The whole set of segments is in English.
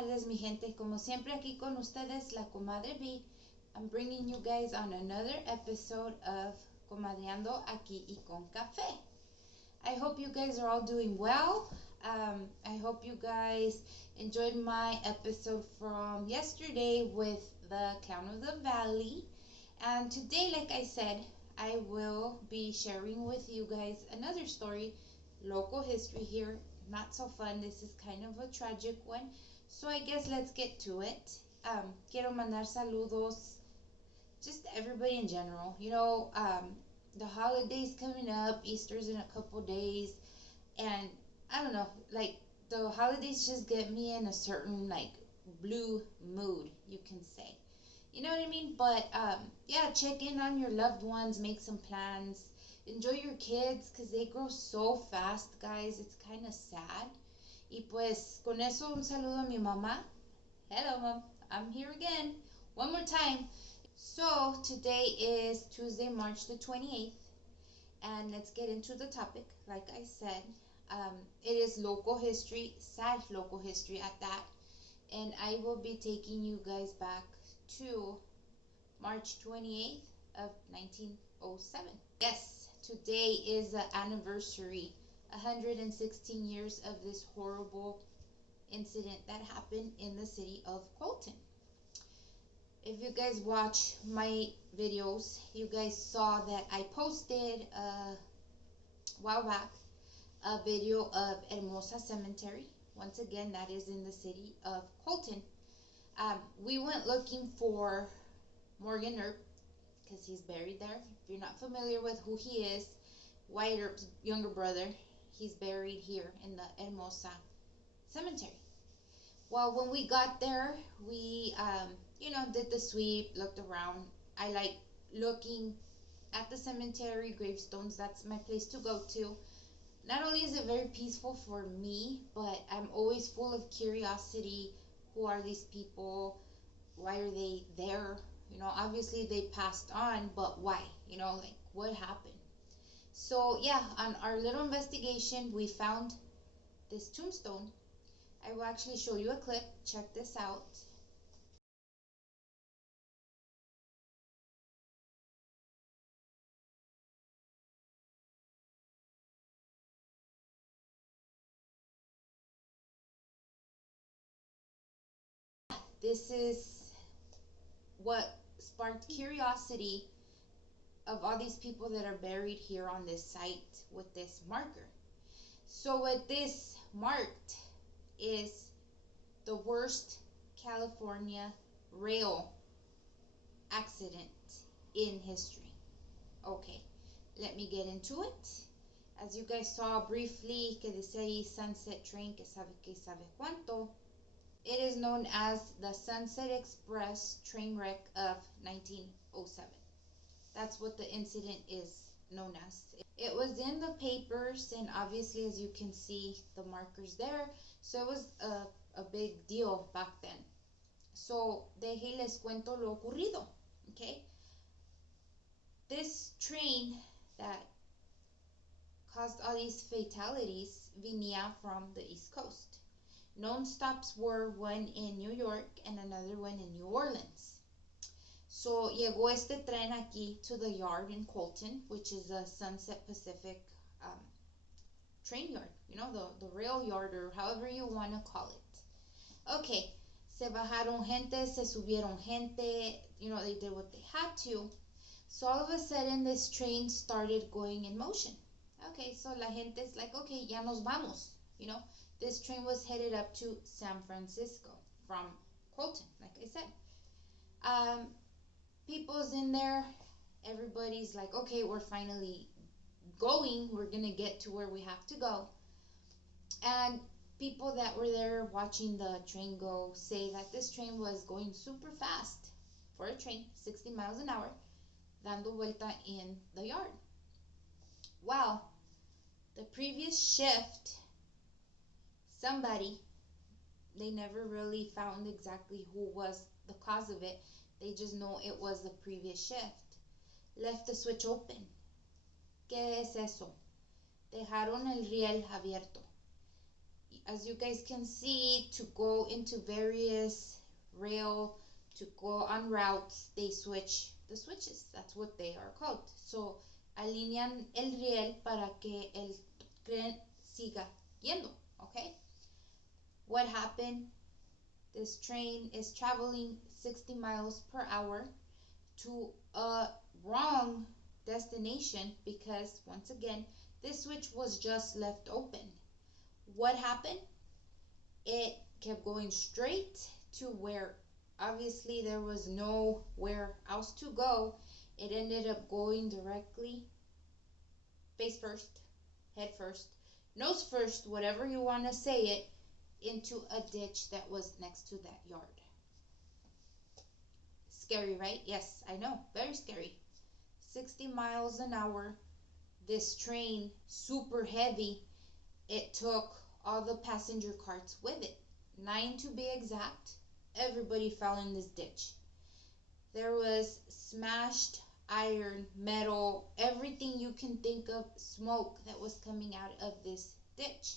tardes, mi gente. Como siempre, aquí con ustedes, la Comadre B. I'm bringing you guys on another episode of Comadreando Aquí y con Café. I hope you guys are all doing well. I hope you guys enjoyed my episode from yesterday with the Clown of the Valley. And today, like I said, I will be sharing with you guys another story, local history here. Not so fun. This is kind of a tragic one. So I guess let's get to it. Quiero mandar saludos just everybody in general. The holidays coming up, Easter's in a couple days, and I don't know, like the holidays just get me in a certain like blue mood, you can say. You know what I mean? But yeah, check in on your loved ones, make some plans, enjoy your kids because they grow so fast, guys. It's kind of sad. Y pues con eso un saludo a mi mamá. Hello, mom. I'm here again. One more time. So today is Tuesday, March the 28th, and let's get into the topic. Like I said, it is local history, sad local history at that, and I will be taking you guys back to March 28th of 1907. Yes, today is the anniversary, 116 years of this horrible incident that happened in the city of Colton. If you guys watch my videos, you guys saw that I posted a while back a video of Hermosa Cemetery. Once again, that is in the city of Colton. We went looking for Morgan Earp because he's buried there. If you're not familiar with who he is, Wyatt Earp's younger brother, he's buried here in the Hermosa Cemetery. Well, when we got there, we did the sweep, looked around. I like looking at the cemetery, gravestones. That's my place to go to. Not only is it very peaceful for me, but I'm always full of curiosity. Who are these people? Why are they there? Obviously they passed on, but why? Like what happened? So yeah, on our little investigation, we found this tombstone. I will actually show you a clip. Check this out. This is what sparked curiosity of all these people that are buried here on this site with this marker. So what this marked is the worst California rail accident in history. Okay, let me get into it. As you guys saw briefly, que dice ahí Sunset Train, que sabe cuánto. It is known as the Sunset Express train wreck of 1907. That's what the incident is known as. It was in the papers, and obviously, as you can see, the markers there. So it was a big deal back then. So, deje y les cuento lo ocurrido. Okay? This train that caused all these fatalities venía from the East Coast. Known stops were one in New York and another one in New Orleans. So llegó este tren aquí to the yard in Colton, which is a Sunset Pacific train yard, the rail yard, or however you want to call it. Okay, se bajaron gente, se subieron gente, they did what they had to. So all of a sudden this train started going in motion. Okay, so la gente is like, okay, ya nos vamos, This train was headed up to San Francisco from Colton, like I said. People's in there. Everybody's like, okay, we're finally going. We're going to get to where we have to go. And people that were there watching the train go say that this train was going super fast for a train, 60 miles an hour, dando vuelta in the yard. Well, the previous shift, somebody, they never really found exactly who was the cause of it. They just know it was the previous shift. Left the switch open. ¿Qué es eso? Dejaron el riel abierto. as you guys can see, to go into various rail, to go on routes, they switch the switches. That's what they are called. So alinean el riel para que el tren siga yendo. Okay, what happened? This train is traveling 60 miles per hour to a wrong destination because, once again, this switch was just left open. What happened? It kept going straight to where obviously there was nowhere else to go. It ended up going directly face first, head first, nose first, whatever you want to say it, into a ditch that was next to that yard. Scary, right? Yes, I know, very scary. 60 miles an hour. This train, super heavy, it took all the passenger carts with it. 9 to be exact. Everybody fell in this ditch. There was smashed iron, metal, everything you can think of, smoke that was coming out of this ditch,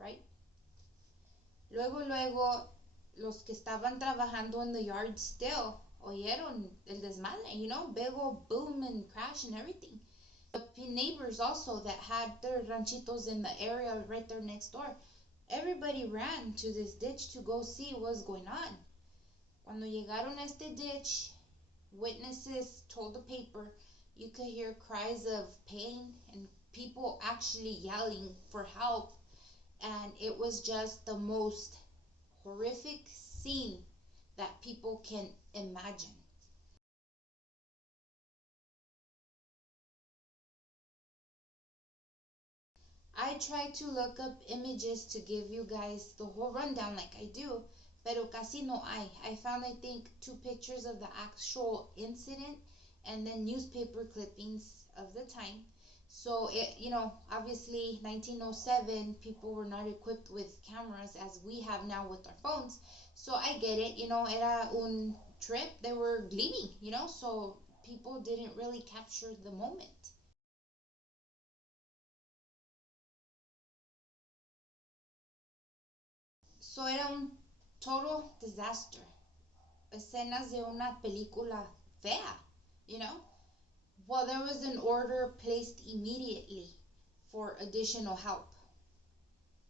right? Luego, los que estaban trabajando in the yard still oyeron el desmadre, big old boom and crash and everything. The neighbors also that had their ranchitos in the area right there next door, everybody ran to this ditch to go see what's going on. Cuando llegaron a este ditch, witnesses told the paper you could hear cries of pain and people actually yelling for help, and it was just the most horrific scene that people can imagine. I tried to look up images to give you guys the whole rundown like I do, pero casi no hay. I found, I think, 2 pictures of the actual incident and then newspaper clippings of the time. So, obviously 1907, people were not equipped with cameras as we have now with our phones. So I get it, era un trip, they were leaving, so people didn't really capture the moment. So era un total disaster. Escenas de una película fea, you know? Well, there was an order placed immediately for additional help.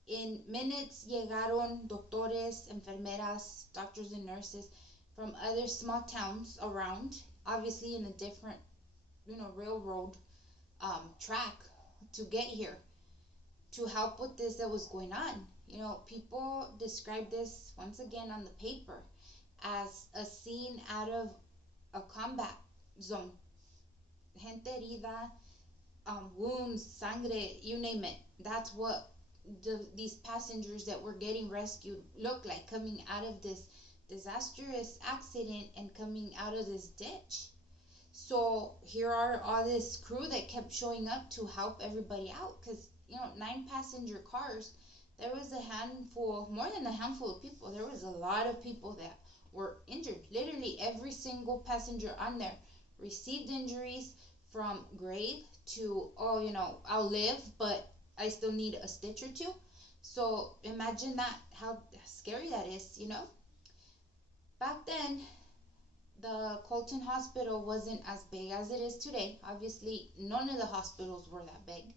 In minutes llegaron doctores, enfermeras, doctors and nurses from other small towns around, obviously in a different, railroad track to get here to help with this that was going on. People describe this once again on the paper as a scene out of a combat zone. Gente herida, wounds, sangre, you name it. That's what these passengers that were getting rescued look like coming out of this disastrous accident and coming out of this ditch. So here are all this crew that kept showing up to help everybody out because 9 passenger cars, there was a handful, more than a handful of people. There was a lot of people that were injured. Literally every single passenger on there received injuries, from grave to, I'll live, but I still need a stitch or two. So imagine that, how scary that is, Back then, the Colton Hospital wasn't as big as it is today. Obviously, none of the hospitals were that big.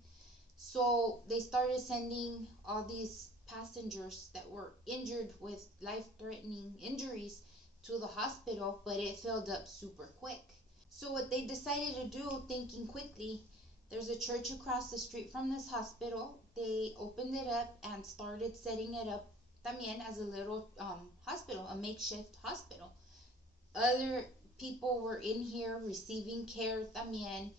So they started sending all these passengers that were injured with life-threatening injuries to the hospital, but it filled up super quick. So what they decided to do, thinking quickly, there's a church across the street from this hospital. They opened it up and started setting it up también as a little hospital, a makeshift hospital. Other people were in here receiving care también,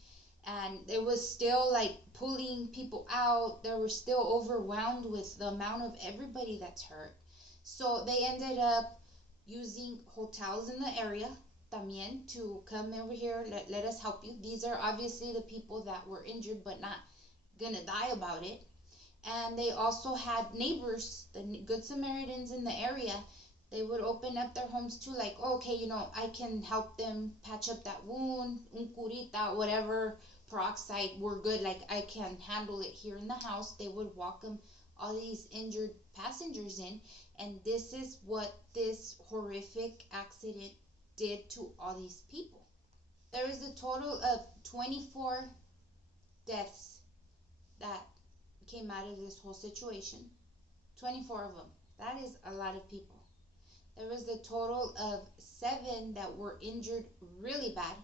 and it was still like pulling people out. They were still overwhelmed with the amount of everybody that's hurt. So they ended up using hotels in the area también to come over here, let us help you. These are obviously the people that were injured but not gonna die about it. And they also had neighbors, the Good Samaritans in the area. They would open up their homes too, like, okay, I can help them patch up that wound, un curita, whatever, peroxide, we're good, like I can handle it here in the house. They would walk them all these injured passengers in, and this is what this horrific accident did to all these people. There was a total of 24 deaths that came out of this whole situation. 24 of them. That is a lot of people. There was a total of 7 that were injured really bad,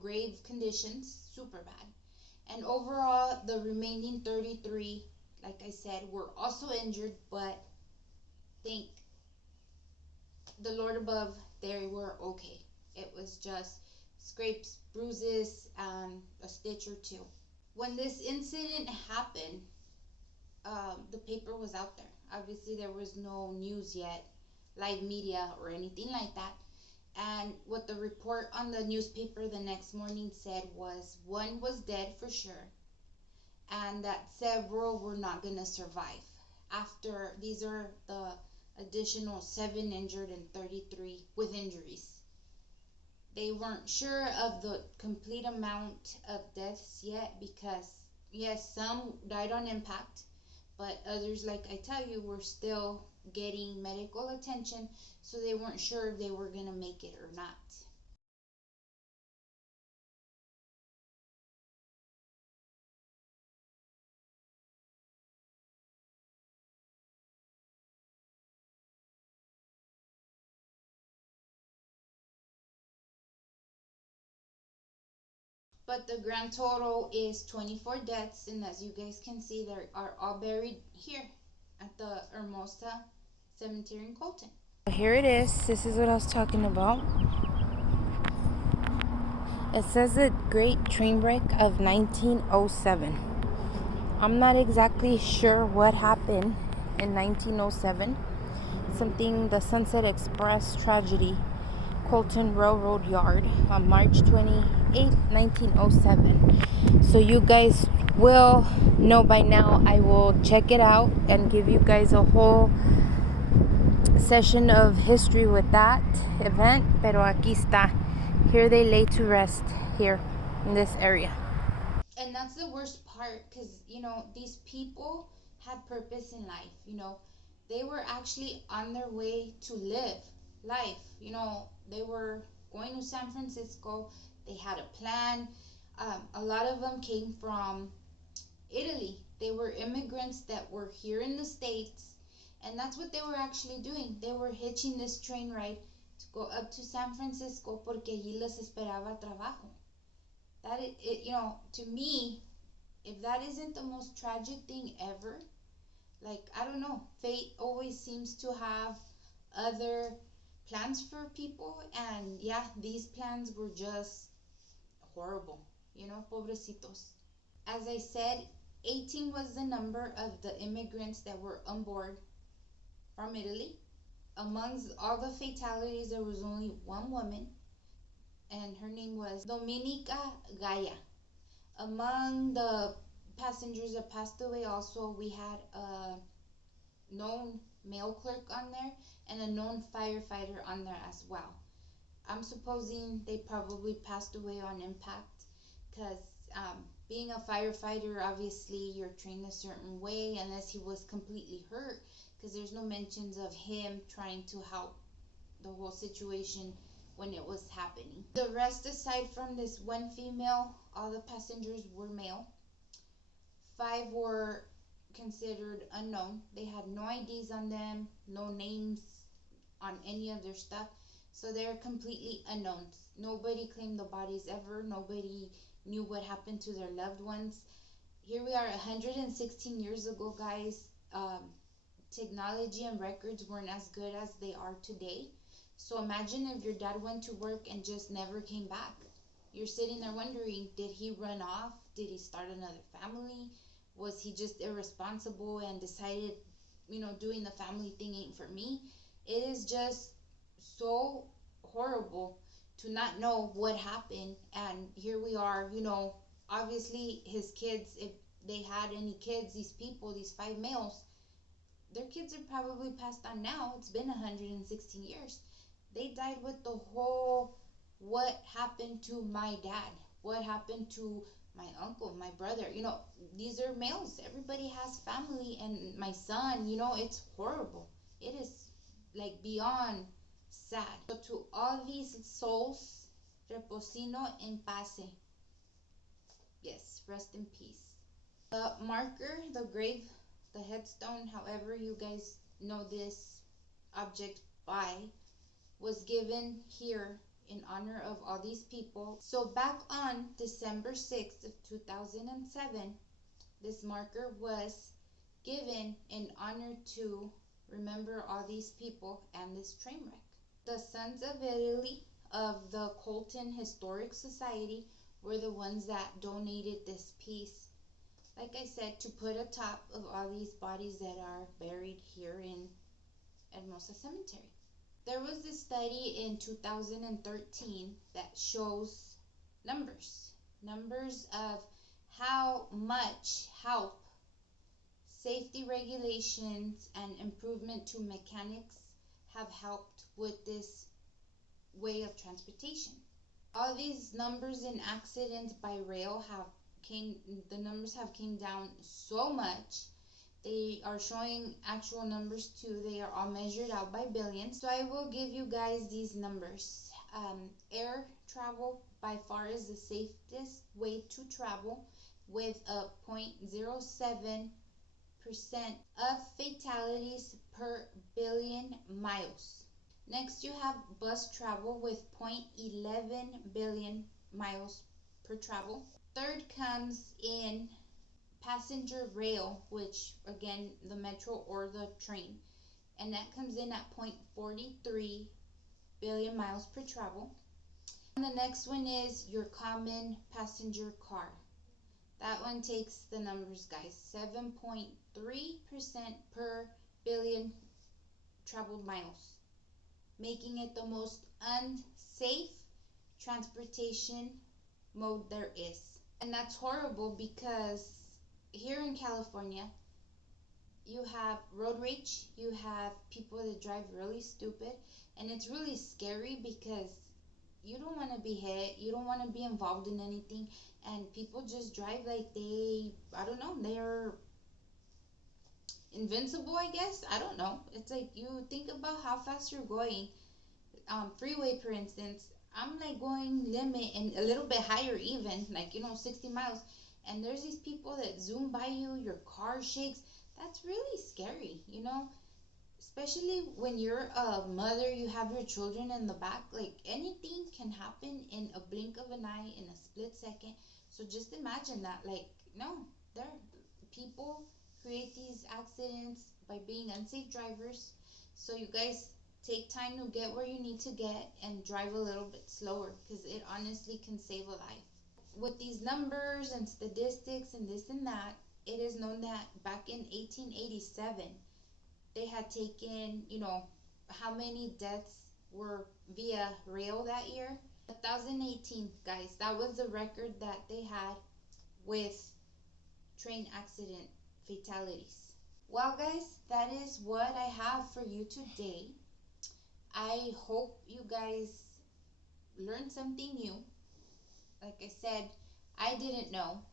grave conditions, super bad. And overall, the remaining 33, like I said, were also injured, but thank the Lord above, they were okay. It was just scrapes, bruises, and a stitch or two. When this incident happened, the paper was out there. Obviously, there was no news yet, live media, or anything like that. And what the report on the newspaper the next morning said was one was dead for sure, and that several were not going to survive. After these are the additional 7 injured and 33 with injuries. They weren't sure of the complete amount of deaths yet because, yes, some died on impact, but others, like I tell you, were still getting medical attention, so they weren't sure if they were going to make it or not. But the grand total is 24 deaths, and as you guys can see, they are all buried here at the Hermosa Cemetery in Colton. Here it is. This is what I was talking about. It says a great train wreck of 1907. I'm not exactly sure what happened in 1907. Something, the Sunset Express tragedy, Colton Railroad Yard on March 28, 1907. So you guys will know by now. I will check it out and give you guys a whole session of history with that event. Pero aquí está. Here they lay to rest here in this area. And that's the worst part because, these people had purpose in life. They were actually on their way to live life. They were going to San Francisco. They had a plan. A lot of them came from Italy. They were immigrants that were here in the States, and that's what they were actually doing. They were hitching this train ride to go up to San Francisco porque allí les esperaba trabajo. That to me, if that isn't the most tragic thing ever, I don't know, fate always seems to have other plans for people, and yeah, these plans were just horrible, pobrecitos. As I said, 18 was the number of the immigrants that were on board from Italy. Amongst all the fatalities, there was only one woman, and her name was Dominica Gaia. Among the passengers that passed away also, we had a known mail clerk on there and a known firefighter on there as well. I'm supposing they probably passed away on impact because being a firefighter, obviously you're trained a certain way unless he was completely hurt, because there's no mentions of him trying to help the whole situation when it was happening. The rest, aside from this one female, all the passengers were male. 5 were considered unknown. They had no IDs on them, no names on any of their stuff, so they're completely unknowns. Nobody claimed the bodies ever. Nobody knew what happened to their loved ones. Here we are 116 years ago, guys. Technology and records weren't as good as they are today. So imagine if your dad went to work and just never came back. You're sitting there wondering, did he run off? Did he start another family? Was he just irresponsible and decided, doing the family thing ain't for me? It is just so horrible to not know what happened. And here we are, obviously his kids, if they had any kids, these people, these 5 males, their kids are probably passed on now. It's been 116 years. They died with the whole, what happened to my dad? What happened to my uncle, my brother. These are males. Everybody has family, and my son. It's horrible. It is like beyond sad. So to all these souls, reposino en paz. Yes, rest in peace. The marker, the grave, the headstone, however you guys know this object by, was given here in honor of all these people. So back on December 6th of 2007, this marker was given in honor to remember all these people and this train wreck. The Sons of Italy of the Colton Historic Society were the ones that donated this piece, like I said, to put atop of all these bodies that are buried here in Hermosa Cemetery. There was this study in 2013 that shows numbers of how much help safety regulations and improvement to mechanics have helped with this way of transportation. All these numbers in accidents by rail the numbers have came down so much. They are showing actual numbers too. They are all measured out by billions. So I will give you guys these numbers. Air travel by far is the safest way to travel, with a 0.07% of fatalities per billion miles. Next, you have bus travel with 0.11 billion miles per travel. Third comes in passenger rail, which again, the metro or the train, and that comes in at 0.43 billion miles per travel. And the next one is your common passenger car. That one takes the numbers, guys, 7.3% per billion traveled miles, making it the most unsafe transportation mode there is. And that's horrible because here in California, you have road rage, you have people that drive really stupid, and it's really scary because you don't want to be hit, you don't want to be involved in anything, and people just drive like they're invincible, I guess. I don't know. It's like, you think about how fast you're going. Freeway, for instance, I'm like going limit and a little bit higher even, 60 miles. And there's these people that zoom by you, your car shakes. That's really scary, especially when you're a mother, you have your children in the back. Like, anything can happen in a blink of an eye, in a split second. So just imagine that. People create these accidents by being unsafe drivers. So you guys take time to get where you need to get and drive a little bit slower, because it honestly can save a life. With these numbers and statistics and this and that, it is known that back in 1887, they had taken, how many deaths were via rail that year? 1,018, guys. That was the record that they had with train accident fatalities. Well, guys, that is what I have for you today. I hope you guys learned something new. Like I said, I didn't know.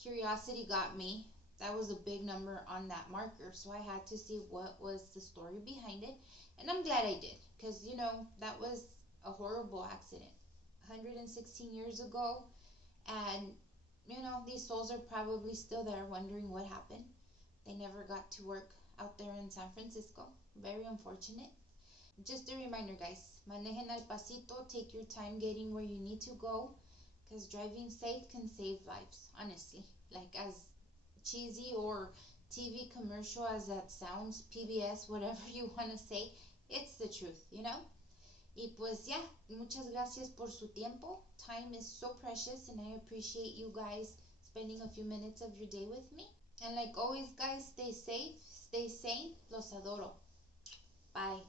Curiosity got me. That was a big number on that marker, so I had to see what was the story behind it. And I'm glad I did, because, that was a horrible accident 116 years ago. And, these souls are probably still there wondering what happened. They never got to work out there in San Francisco. Very unfortunate. Just a reminder, guys, manejen al pasito, take your time getting where you need to go, because driving safe can save lives, honestly. Like, as cheesy or TV commercial as that sounds, PBS, whatever you want to say, it's the truth, Y pues yeah, muchas gracias por su tiempo. Time is so precious, and I appreciate you guys spending a few minutes of your day with me. And like always, guys, stay safe, stay sane. Los adoro. Bye.